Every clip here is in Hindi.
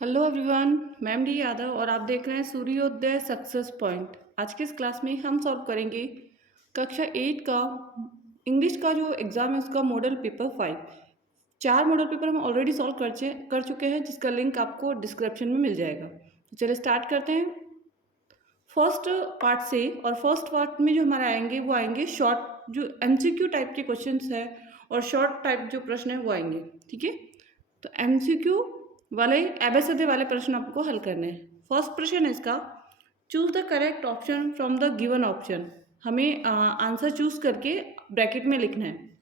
Hello everyone, ma'am D Yadav और आप देख रहे हैं सूर्योदय सक्सेस पॉइंट। आज के इस क्लास में हम सॉल्व करेंगे कक्षा 8 का इंग्लिश का जो एग्ज़ाम है उसका मॉडल पेपर 5। 4 मॉडल पेपर हम ऑलरेडी सॉल्व कर चुके हैं, जिसका लिंक आपको डिस्क्रिप्शन में मिल जाएगा। तो चलिए स्टार्ट करते हैं फर्स्ट पार्ट से। और फर्स्ट पार्ट में जो हमारे आएंगे वो आएंगे शॉर्ट, जो एमसीक्यू टाइप के क्वेश्चंस है और शॉर्ट टाइप जो प्रश्न है वो आएंगे। ठीक है, तो एमसीक्यू वाले एबीसीडी वाले प्रश्न आपको हल करने हैं। फर्स्ट प्रश्न है इसका, choose the correct option from the given option. हमें आंसर चूज करके ब्रैकेट में लिखना है।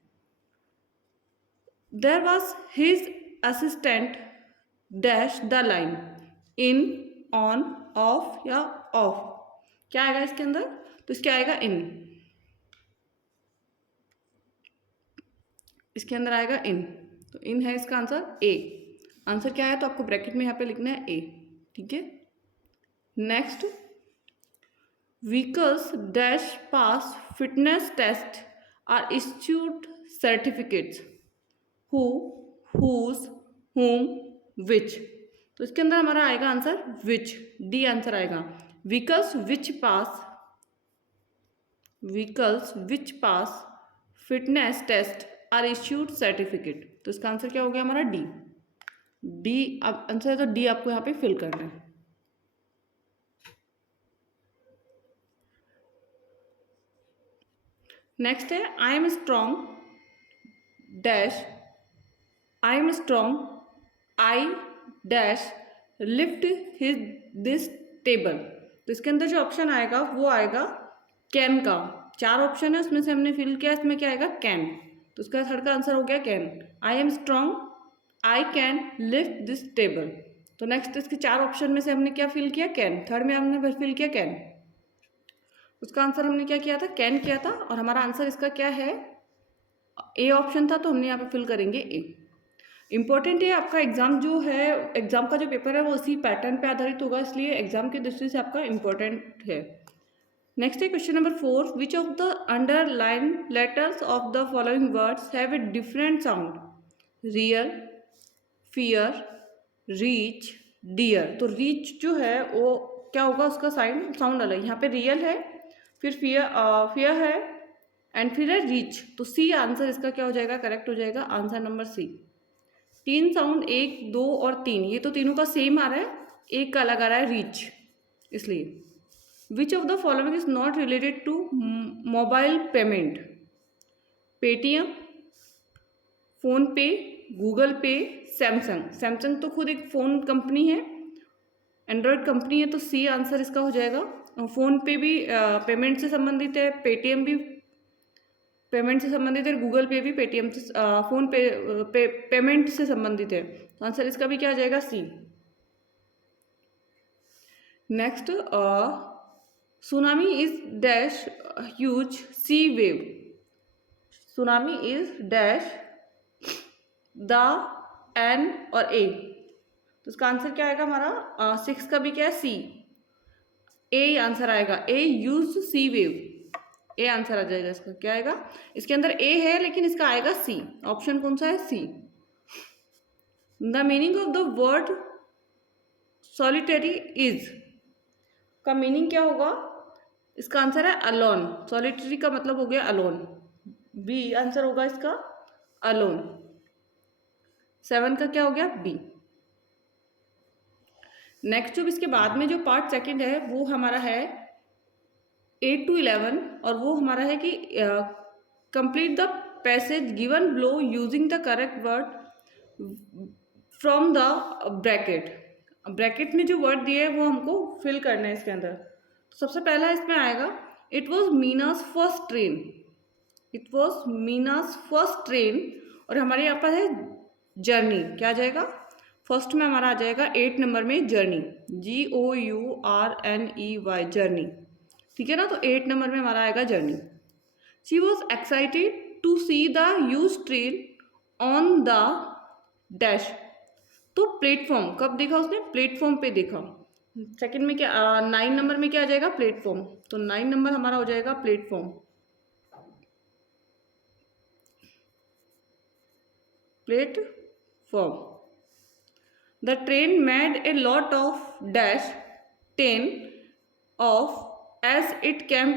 There was his assistant dash the line in, on, off या ऑफ। क्या आएगा इसके अंदर? तो इसके आएगा इन, इसके अंदर आएगा इन। तो इन है इसका आंसर ए। आंसर क्या है? तो आपको ब्रैकेट में यहाँ पे लिखना है ए। ठीक है, next, vehicles dash pass fitness test are issued certificates who, whose, whom, which. तो इसके अंदर हमारा आएगा आंसर विच, डी आंसर आएगा। Vehicles which pass, vehicles which pass fitness test are issued certificate. तो इसका आंसर क्या हो गया हमारा? डी। डी अब आंसर है, तो डी आपको यहाँ पे फिल करना है। नेक्स्ट है, I am strong dash, I am strong I dash lift his this table. तो इसके अंदर जो ऑप्शन आएगा वो आएगा कैन का। 4 ऑप्शन है, उसमें से हमने फिल किया, इसमें क्या आएगा? कैन। तो उसका थर्ड का आंसर हो गया can. I am strong I can lift this table. तो नेक्स्ट इसके 4 ऑप्शन में से हमने क्या फिल किया? कैन। थर्ड में हमने फिल किया कैन। उसका आंसर हमने क्या किया था? कैन किया था। और हमारा आंसर इसका क्या है? ए ऑप्शन था, तो हमने यहाँ पे फिल करेंगे ए। इंपॉर्टेंट है आपका एग्जाम जो है, एग्जाम का जो पेपर है वो उसी पैटर्न पे आधारित होगा, इसलिए एग्जाम की दृष्टि से आपका इंपॉर्टेंट है। नेक्स्ट है question number 4, which of the underline letters of the following words have a different sound? Real, fear, reach, dear. तो रीच जो है वो क्या होगा? उसका साउंड अलग। यहाँ पे रियल है, फिर फियर है, एंड फिर है रीच। तो सी आंसर इसका क्या हो जाएगा? करेक्ट हो जाएगा आंसर नंबर सी। 3 साउंड, 1, 2 और 3, ये तो तीनों का सेम आ रहा है, एक का अलग आ रहा है रीच, इसलिए। Which of the following is not related to mobile payment? Paytm, PhonePe, Google pay, Samsung. Samsung तो खुद एक फ़ोन कंपनी है, एंड्रॉयड कंपनी है, तो सी आंसर इसका हो जाएगा। फ़ोन पे भी पेमेंट से संबंधित है, पेटीएम भी पेमेंट से संबंधित है, गूगल पे भी पेटीएम से फ़ोन पे पेमेंट से संबंधित है। तो आंसर इसका भी क्या आ जाएगा? C. Next, tsunami is dash huge sea wave. Tsunami is dash the, an और ए। तो इसका आंसर क्या आएगा हमारा? 6 का भी क्या है? सी। ए आंसर आएगा। A huge sea wave, a answer आ जाएगा इसका। क्या आएगा? इसके अंदर ए है लेकिन इसका आएगा सी। ऑप्शन कौन सा है? C. The meaning of the word solitary is का मीनिंग क्या होगा? इसका आंसर है अलोन। सॉलिटरी का मतलब हो गया अलोन, बी आंसर होगा इसका अलोन। 7 का क्या हो गया? बी। नेक्स्ट जो इसके बाद में जो पार्ट सेकंड है वो हमारा है 8 to 11, और वो हमारा है कि complete the passage given below using the correct word from the bracket. Bracket में जो वर्ड दिए हैं वो हमको फिल करना है इसके अंदर। तो सबसे पहला इसमें आएगा, it was Meena's first train. It was Meena's first train, और हमारे यहाँ पर है जर्नी। क्या आ जाएगा? फर्स्ट में हमारा आ जाएगा 8 नंबर में जर्नी, JOURNEY, जर्नी। ठीक है ना? तो 8 नंबर में हमारा आएगा journey. She was excited to see the use train on the dash. तो प्लेटफॉर्म कब देखा उसने? प्लेटफॉर्म पे देखा। सेकंड में क्या 9 नंबर में क्या आ जाएगा? प्लेटफॉर्म। तो 9 नंबर हमारा हो जाएगा platform. Platform. The train made a lot of dash 10 of as it came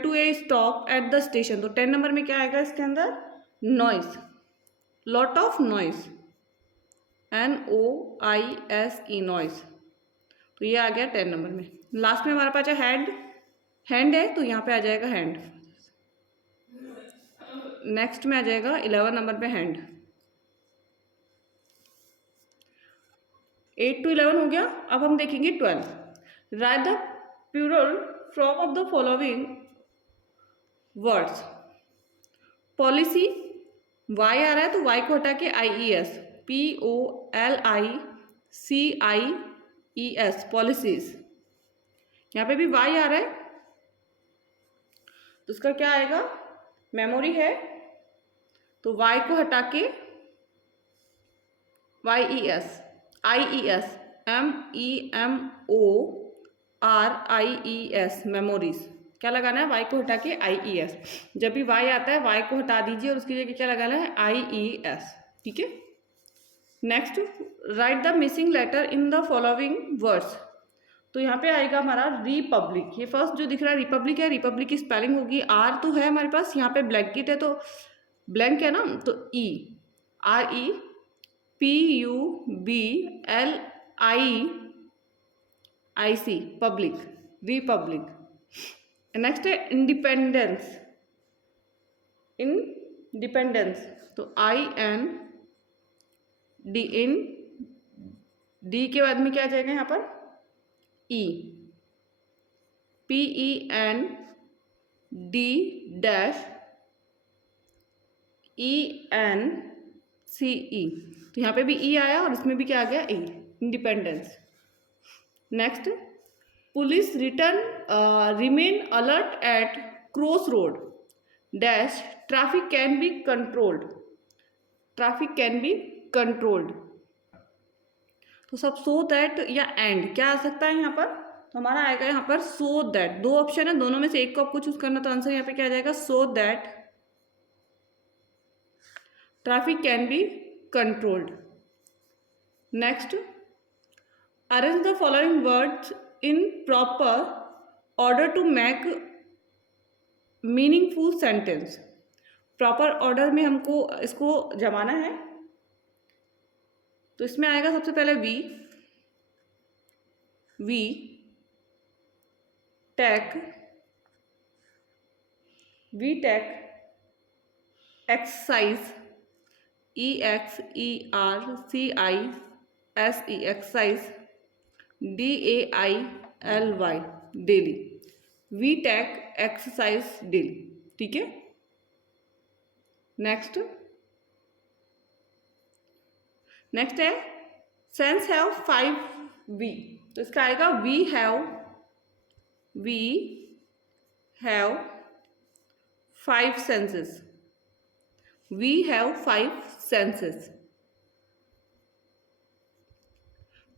to a stop at the station. तो 10 नंबर में क्या आएगा इसके अंदर? Noise, lot of noise, NOISE, noise. तो ये आ गया 10 नंबर में। लास्ट में हमारे पास है हैंड है, तो यहाँ पे आ जाएगा हैंड। नेक्स्ट में आ जाएगा 11 नंबर पे हैंड। 8 to 11 हो गया। अब हम देखेंगे 12। Write the plural form of the following words. Policy, Y आ रहा है तो वाई को हटा के IES, POLICIES, पॉलिसीज। यहाँ पे भी वाई आ रहा है तो उसका क्या आएगा? मेमोरी है तो वाई को हटा के IES, MEMORIES, मेमोरीज। क्या लगाना है? वाई को हटा के IES। जब भी वाई आता है वाई को हटा दीजिए और उसकी जगह क्या लगाना है? IES। ठीक है। Next, write the missing letter in the following words. तो यहाँ पे आएगा हमारा रिपब्लिक। ये फर्स्ट जो दिख रहा है रिपब्लिक है, रिपब्लिक की स्पेलिंग होगी R तो है हमारे पास, यहाँ पे ब्लैंकेट है तो ब्लैंक है ना, तो REPUBLIC, पब्लिक, रिपब्लिक। नेक्स्ट है इंडिपेंडेंस, इंडिपेंडेंस तो IND, इन, डी के बाद में क्या आ जाएगा यहाँ पर? E, PEND dash ENCE। तो यहाँ पे भी E आया और इसमें भी क्या आ गया? E, independence. Next, police remain alert eight cross road dash traffic can be controlled, traffic can be controlled. तो सब सो दैट या एंड क्या आ सकता है यहाँ पर? तो हमारा आएगा यहाँ पर सो दैट। दो ऑप्शन है, दोनों में से एक को आपको चूज करना, तो आंसर यहाँ पे क्या आ जाएगा? So that traffic can be controlled. Next, arrange the following words in proper order to make meaningful sentence. Proper order में हमको इसको जमाना है, तो इसमें आएगा सबसे पहले we take, exercise, EXERCISE, exercise, DAILY, daily. We take exercise daily. ठीक है। नेक्स्ट है सेंस हैव 5V। तो इसका आएगा we have 5 senses, we have 5 senses,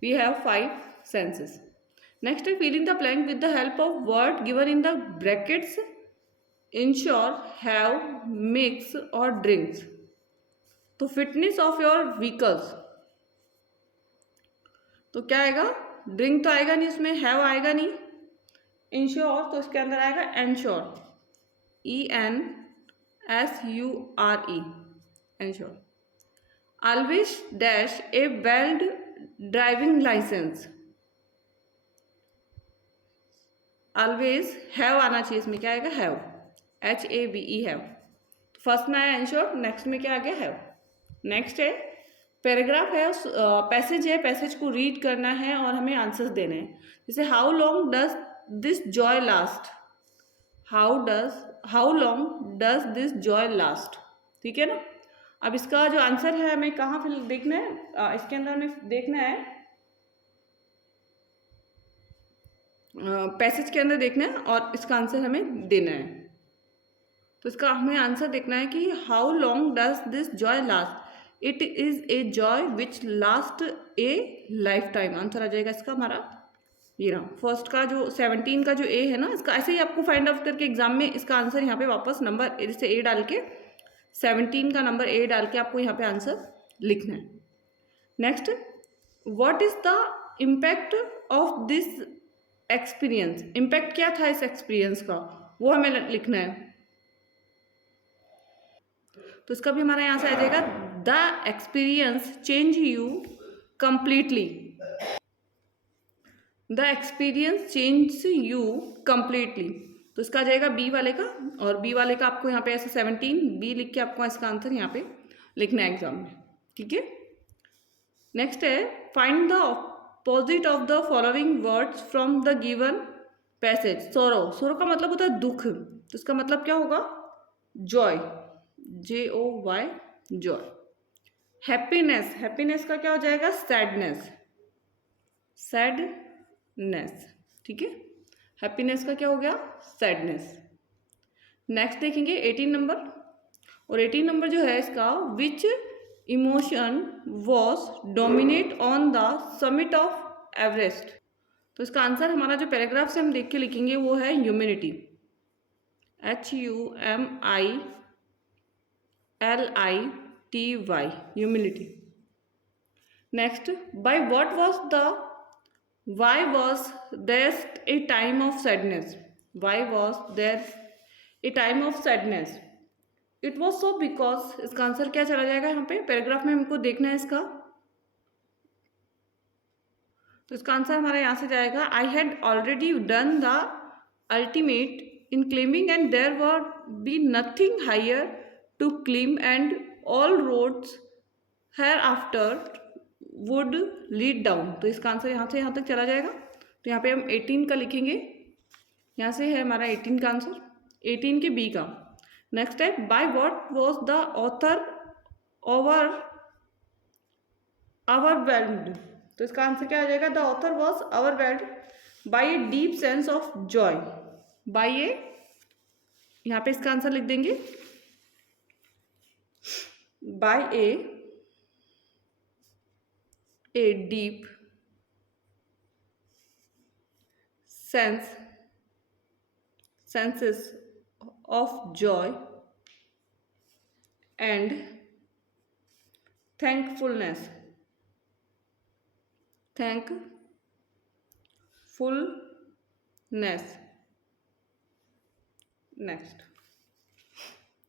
we have 5 senses. Next है filling the blank with the help of word given in the brackets, insure, have, mix और ड्रिंक्स। तो फिटनेस ऑफ योर व्हीकल्स, तो क्या आएगा? ड्रिंक तो आएगा नहीं, उसमें हैव आएगा नहीं। इंश्योर तो इसके अंदर आएगा ensure, ENSURE, ensure. Always dash a valid driving licence, always have आना चाहिए, इसमें क्या आएगा? Have, HAVE, have. फर्स्ट में आया एंश्योर, नेक्स्ट में क्या आ गया? हैव। नेक्स्ट है पैराग्राफ है, पैसेज है, पैसेज को रीड करना है और हमें आंसर्स देने हैं। जैसे how long does this joy last, how long does this joy last. ठीक है ना। अब इसका जो आंसर है हमें कहाँ फिर देखना है? इसके अंदर हमें देखना है, पैसेज के अंदर देखना है और इसका आंसर हमें देना है। तो इसका हमें आंसर देखना है कि how long does this joy last, it is a joy which last a lifetime. Answer आ जाएगा इसका हमारा ये रहा। फर्स्ट का जो 17 का जो ए है ना, इसका ऐसे ही आपको फाइंड आउट करके एग्जाम में इसका आंसर यहाँ पे वापस नंबर जैसे ए डाल के 17 का नंबर ए डाल के आपको यहाँ पे आंसर लिखना है। Next, what is the impact of this experience. Impact क्या था इस एक्सपीरियंस का, वो हमें लिखना है। तो इसका भी हमारा यहाँ से आ जाएगा, the experience change you completely. The experience change you completely. तो इसका आ जाएगा बी वाले का, और बी वाले का आपको यहाँ पे ऐसे 17 बी लिख के आपको इसका आंसर यहाँ पे लिखना है एग्जाम में। ठीक है, नेक्स्ट है, find the opposite of the following words from the given passage. सोरो, सोरो का मतलब होता है दुख, तो इसका मतलब क्या होगा, Joy, JOY, Joy. Happiness, happiness का क्या हो जाएगा, सैडनेस, सैडनेस। ठीक है, हैप्पीनेस का क्या हो गया, सैडनेस। नेक्स्ट देखेंगे 18 नंबर, और 18 नंबर जो है इसका, which emotion was dominate on the summit of Everest. तो इसका आंसर हमारा जो पैराग्राफ से हम देख के लिखेंगे वो है humility, HUMILITY, humility. Next, by what was the, why was there a time of sadness, why was there a time of sadness, it was so because. इसका आंसर क्या चला जाएगा यहाँ पे, पैराग्राफ में हमको देखना है इसका। तो इसका आंसर हमारा यहाँ से जाएगा, I had already done the ultimate in claiming and there were be nothing higher to claim and all roads hereafter would lead down. तो इसका आंसर यहाँ से यहाँ तक चला जाएगा। तो यहाँ पे हम 18 का लिखेंगे, यहाँ से है हमारा 18 का आंसर, 18 के बी का। नेक्स्ट है, by what was the author over overwhelmed। तो इसका आंसर क्या आ जाएगा, the author was overwhelmed by a deep sense of joy, by a, यहाँ पे इसका आंसर लिख देंगे, by a deep senses of joy and thankfulness, thankfulness।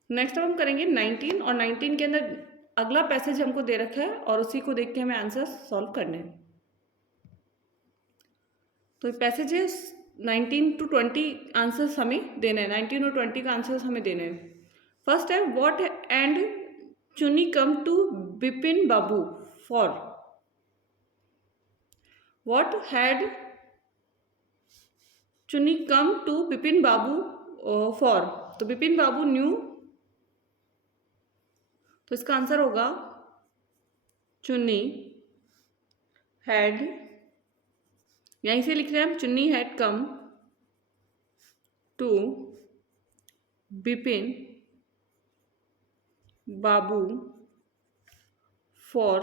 Next अब हम करेंगे 19, और 19 के अंदर अगला पैसेज हमको दे रखा है और उसी को देख के हमें आंसर सॉल्व करने हैं। तो पैसेज है 19 to 20 आंसर्स हमें देने हैं, 19 और 20 का आंसर्स हमें देने हैं। फर्स्ट है, what and Chuni come to Bipin Babu for, what had Chuni come to Bipin Babu for. तो बिपिन बाबू न्यू, तो इसका आंसर होगा, चुन्नी हैड, यहीं से लिख रहे हैं हम, Chunni had come to Bipin Babu for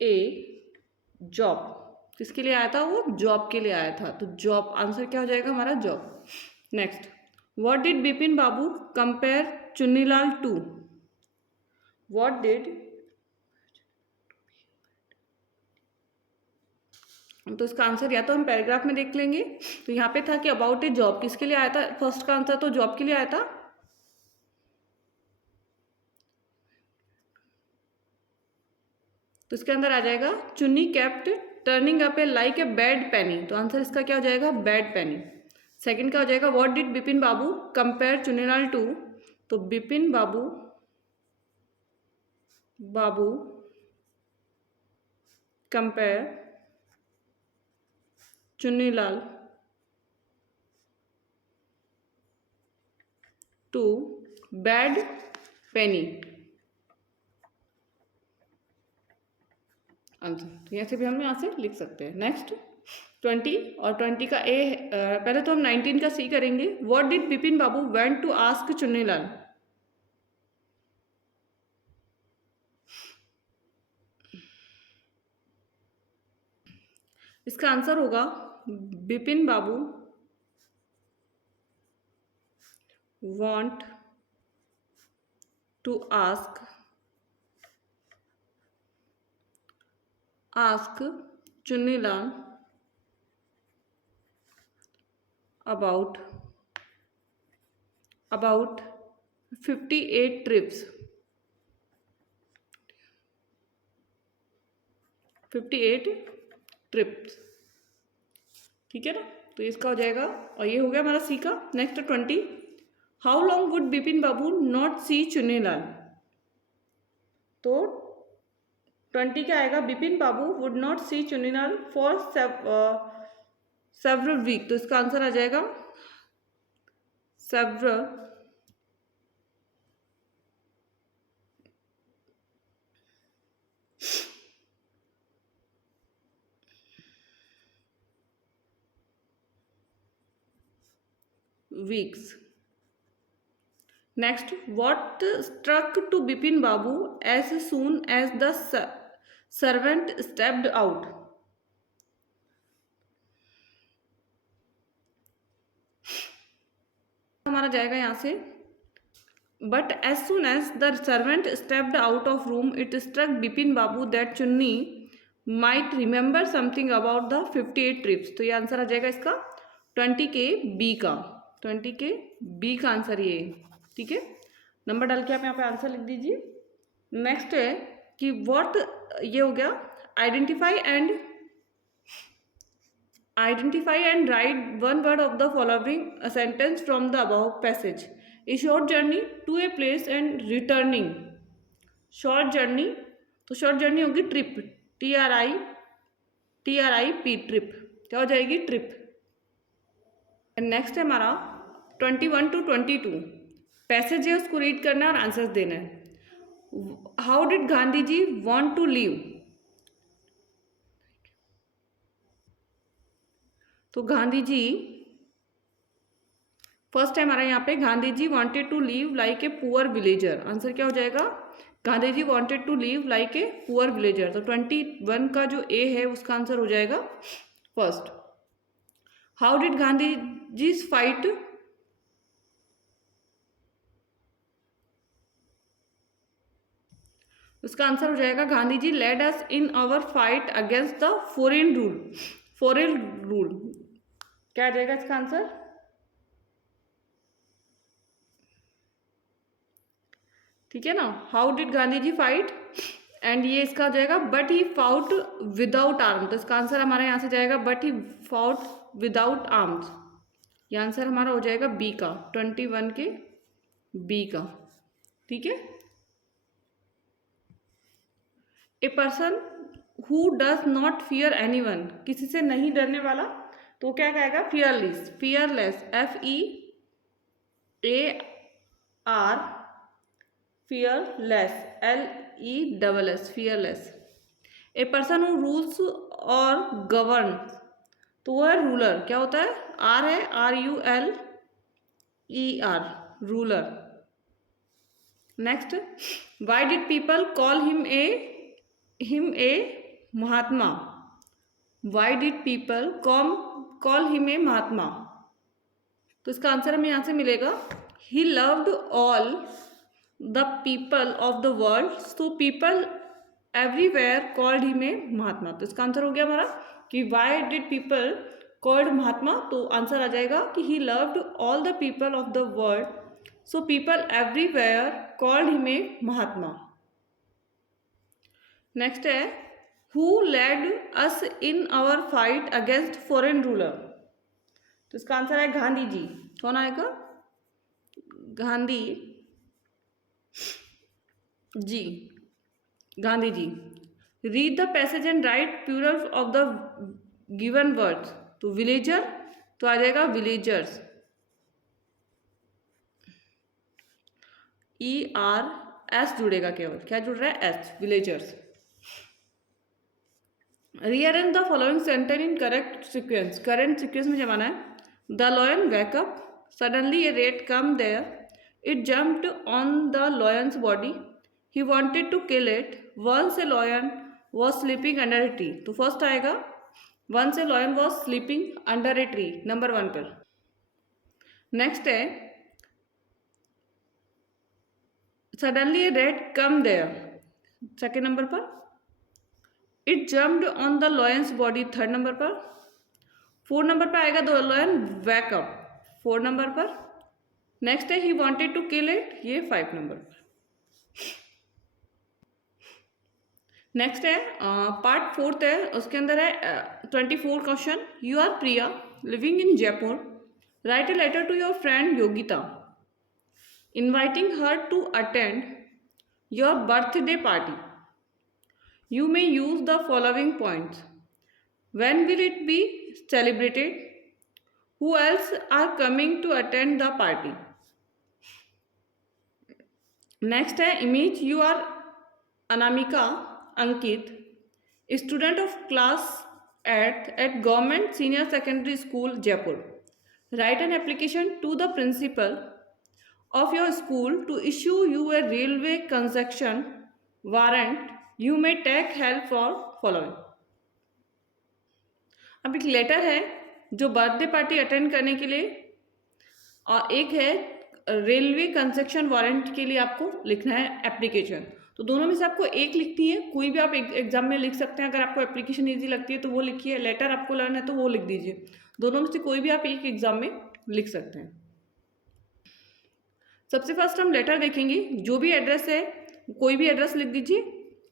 a job. किसके लिए आया था वो, जॉब के लिए आया था। तो जॉब, आंसर क्या हो जाएगा हमारा, job. Next, what did Bipin Babu compare Chunnilal to, what did, तो इसका आंसर या तो हम पैराग्राफ में देख लेंगे। तो यहाँ पे था कि अबाउट ए जॉब, किसके लिए आया था, फर्स्ट का आंसर तो जॉब के लिए आया था। तो इसके अंदर आ जाएगा, Chunni kept turning up a like a bad penny. तो आंसर इसका क्या हो जाएगा, बैड पेनी। सेकंड का हो जाएगा, what did Bipin Babu compare Chunnilal to. तो Bipin Babu compare Chunnilal to bad penny answer. तो यहाँ से भी हम यहाँ से लिख सकते हैं। नेक्स्ट 20, और 20 का ए, पहले तो हम 19 का सी करेंगे। What did Bipin Babu went to ask Chunnilal. इसका आंसर होगा, Bipin Babu want to ask ask Chunnilal about 58 trips 58 trips. ठीक है ना, तो इसका हो जाएगा, और ये हो गया हमारा सी का। Next 20, how long would Bipin Babu not see Chunnilal. तो 20 क्या आएगा, Bipin Babu would not see Chunnilal for several week. तो इसका आंसर आ जाएगा several weeks. Next, what struck to Bipin Babu as soon as the servant stepped out? हमारा जाएगा यहाँ से, but as soon as the servant stepped out of room, it struck Bipin Babu that Chunni might remember something about the 58 trips. तो ये आंसर आ जाएगा इसका 20 के बी का, 20 के बी का आंसर ये। ठीक है, नंबर डाल के आप यहाँ पे आंसर लिख दीजिए। नेक्स्ट है कि व्हाट, ये हो गया identify and write one word of the following sentence from the above passage. A short journey to a place and returning. Short journey, तो शॉर्ट जर्नी होगी ट्रिप, TRIP ट्रिप, क्या हो जाएगी ट्रिप। नेक्स्ट है हमारा 21 to 22 पैसेज है, उसको रीड करना है और आंसर्स देना है। How did Gandhi ji want to live. तो गांधी जी, फर्स्ट है हमारा यहाँ पे, Gandhi ji wanted to live like a poor villager. Answer क्या हो जाएगा, Gandhi ji wanted to live like a poor villager. तो 21 का जो ए है उसका आंसर हो जाएगा first. How did Gandhi ji fight, उसका आंसर हो जाएगा Gandhi ji led us in our fight against the foreign rule. क्या आ जाएगा इसका आंसर, ठीक है ना। How did Gandhi ji fight, and ये इसका हो जाएगा but he fought without arm. तो इसका आंसर हमारा यहाँ से जाएगा but he fought without arms. ये आंसर हमारा हो जाएगा बी का, 21 के बी का। ठीक है, a person who does not fear anyone, किसी से नहीं डरने वाला, तो क्या कहेगा fearless, FEAR fearless, LESS fearless। A person who rules और गवर्न, तो वो है रूलर, क्या होता है, R है, RULER, ruler. Next, why did people call him a Mahatma. Why did people call him a Mahatma. तो इसका आंसर हमें यहाँ से मिलेगा he loved all the people of the world, so people everywhere called him a Mahatma. तो इसका आंसर हो गया हमारा कि why did people called Mahatma. तो आंसर आ जाएगा कि he loved all the people of the world, so people everywhere called him a Mahatma. Next है who led us in our fight against foreign ruler. तो इसका आंसर है गांधी जी। कौन आएगा, Gandhi ji, Gandhi ji. Read the passage and write plural of the given words. तो विलेजर, तो आ जाएगा विलेजर्स, ERS जुड़ेगा, केवल क्या जुड़ रहा है, S, villagers. Rearrange the following sentence in correct sequence. Current sequence में जमाना है। The lion wake up, suddenly a rat come there, it jumped on the lion's body, he wanted to kill it, once a lion was sleeping under a tree. तो फर्स्ट आएगा once a lion was sleeping under a tree, number 1 पर। नेक्स्ट है suddenly a rat come there, second number पर। It jumped on the lion's body 3rd number पर। 4 नंबर पर आएगा द लॉयन वैकअप 4 नंबर पर। नेक्स्ट है he wanted to kill it, ये 5 नंबर पर। नेक्स्ट है पार्ट 4th है, उसके अंदर है 24 question. You are Priya living in Jaipur, write a letter to your friend Yogita inviting her to attend your birthday party. You may use the following points. When will it be celebrated? Who else are coming to attend the party? Next है image. You are Anamika Ankit, student of class 8th at Government Senior Secondary School, Jaipur. Write an application to the principal of your school to issue you a railway concession warrant. You may take help for following. अब एक लेटर है जो बर्थडे पार्टी अटेंड करने के लिए, और एक है रेलवे कंसेक्शन वारंट के लिए आपको लिखना है एप्लीकेशन। तो दोनों में से आपको एक लिखती है, कोई भी आप एग्जाम में लिख सकते हैं। अगर आपको एप्लीकेशन ईजी लगती है तो वो लिखिए, लेटर आपको लर्न है तो वो लिख दीजिए। दोनों में से कोई भी आप एक एग्जाम में लिख सकते हैं। सबसे फर्स्ट हम लेटर देखेंगे। जो भी एड्रेस है कोई भी एड्रेस लिख दीजिए।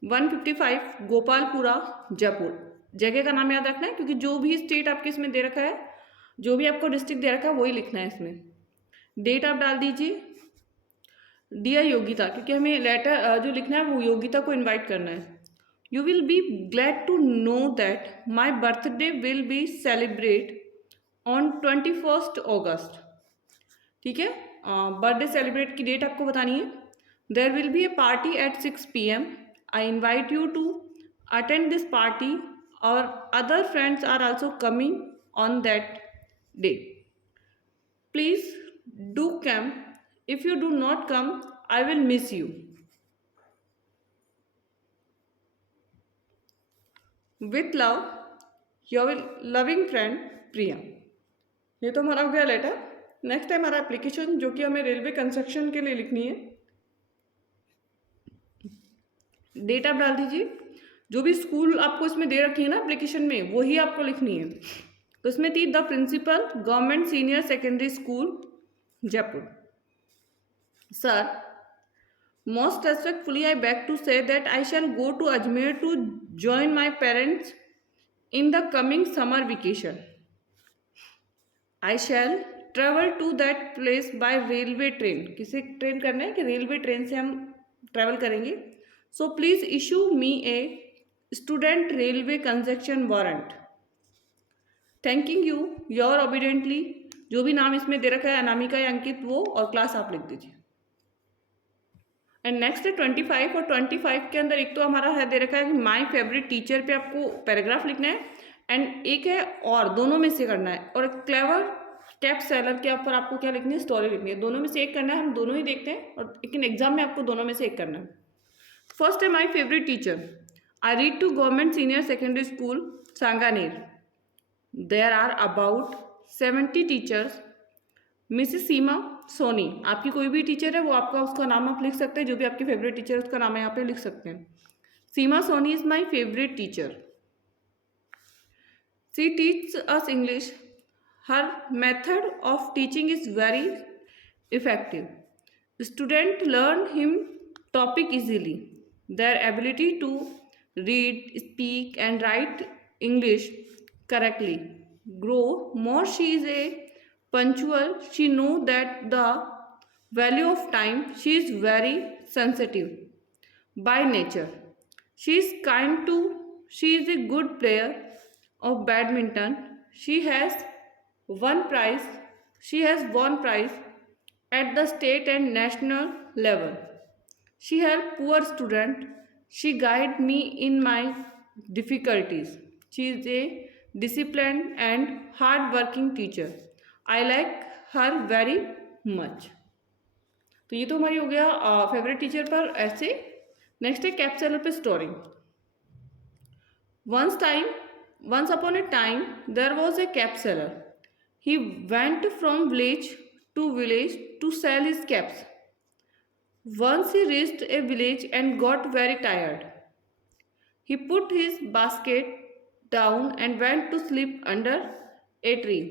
155 गोपालपुरा जयपुर, जगह का नाम याद रखना है, क्योंकि जो भी स्टेट आपके इसमें दे रखा है, जो भी आपको डिस्ट्रिक्ट दे रखा है वही लिखना है इसमें। डेट आप डाल दीजिए। डियर योगिता, क्योंकि हमें लेटर जो लिखना है वो योगिता को इन्वाइट करना है। You will be glad to know that my birthday will be celebrate on 21 August. ठीक है, बर्थडे सेलिब्रेट की डेट आपको बतानी है। There will be a party at 6 PM। I invite you to attend this party और other friends are also coming on that day. Please do come, if you do not come I will miss you. With love your loving friend प्रिया। ये तो हमारा हो गया लेटर। नेक्स्ट है हमारा एप्लीकेशन, जो कि हमें रेलवे कंस्ट्रक्शन के लिए लिखनी है। डेट आप डाल दीजिए। जो भी स्कूल आपको इसमें दे रखी है ना एप्लीकेशन में, वही आपको लिखनी है। तो इसमें थी the principal government senior secondary school Jaipur. Sir, most respectfully I beg to say that I shall go to Ajmer to join my parents in the coming summer vacation. I shall travel to that place by railway train. किसे ट्रेन करना है कि रेलवे ट्रेन से हम ट्रेवल करेंगे। So please issue me a student railway concession warrant. Thanking you your obediently. जो भी नाम इसमें दे रखा है अनामिका या अंकित, वो और क्लास आप लिख दीजिए। एंड नेक्स्ट है 25। और 25 के अंदर एक तो हमारा है दे रखा है कि माई फेवरेट टीचर पे आपको पैराग्राफ लिखना है, एंड एक है और दोनों में से करना है, और एक क्लेवर स्टेप सेलर के ऊपर आपको क्या लिखनी है, स्टोरी लिखनी है। दोनों में से एक करना है, हम दोनों ही देखते हैं, और लेकिन एग्जाम में आपको दोनों में से एक करना है। फर्स्ट है my favourite teacher. I read to government senior secondary school Sanganer. There are about 70 teachers. Mrs Seema Soni, आपकी कोई भी टीचर है वो आपका उसका नाम आप लिख सकते हैं। जो भी आपकी फेवरेट टीचर है उसका नाम यहाँ पे लिख सकते हैं। Seema Soni is my favourite teacher. She teach us English. Her method of teaching is very effective. Students learn him topic easily. Their ability to read, speak, and write English correctly grow more. She is a punctual. She knows that the value of time. She is very sensitive by nature. She is kind to. She is a good player of badminton. She has won prize at the state and national level. She helped poor student. She guided me in my difficulties. She is a disciplined and hard working teacher. I like her very much. तो ये तो हमारी हो गया फेवरेट टीचर पर ऐसे। नेक्स्ट है कैप्सुलर पे story. once upon a time there was a capsuler. He went from village to village to sell his caps. Once he reached a village and got very tired. He put his basket down and went to sleep under a tree.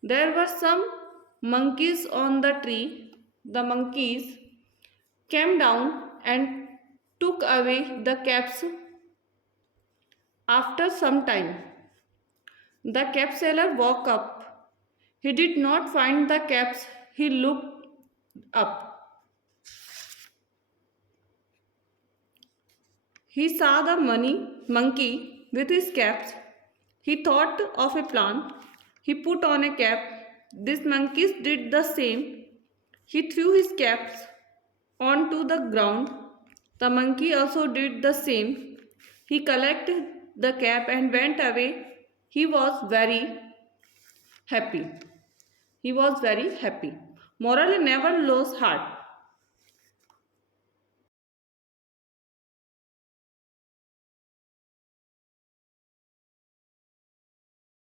There were some monkeys on the tree. The monkeys came down and took away the caps. After some time, the cap seller woke up. He did not find the caps. He looked up. He saw the monkey with his caps. He thought of a plan. He put on a cap. These monkeys did the same. He threw his caps onto the ground. The monkey also did the same. He collected the cap and went away. He was very happy. He was very happy. Moral: never lose heart.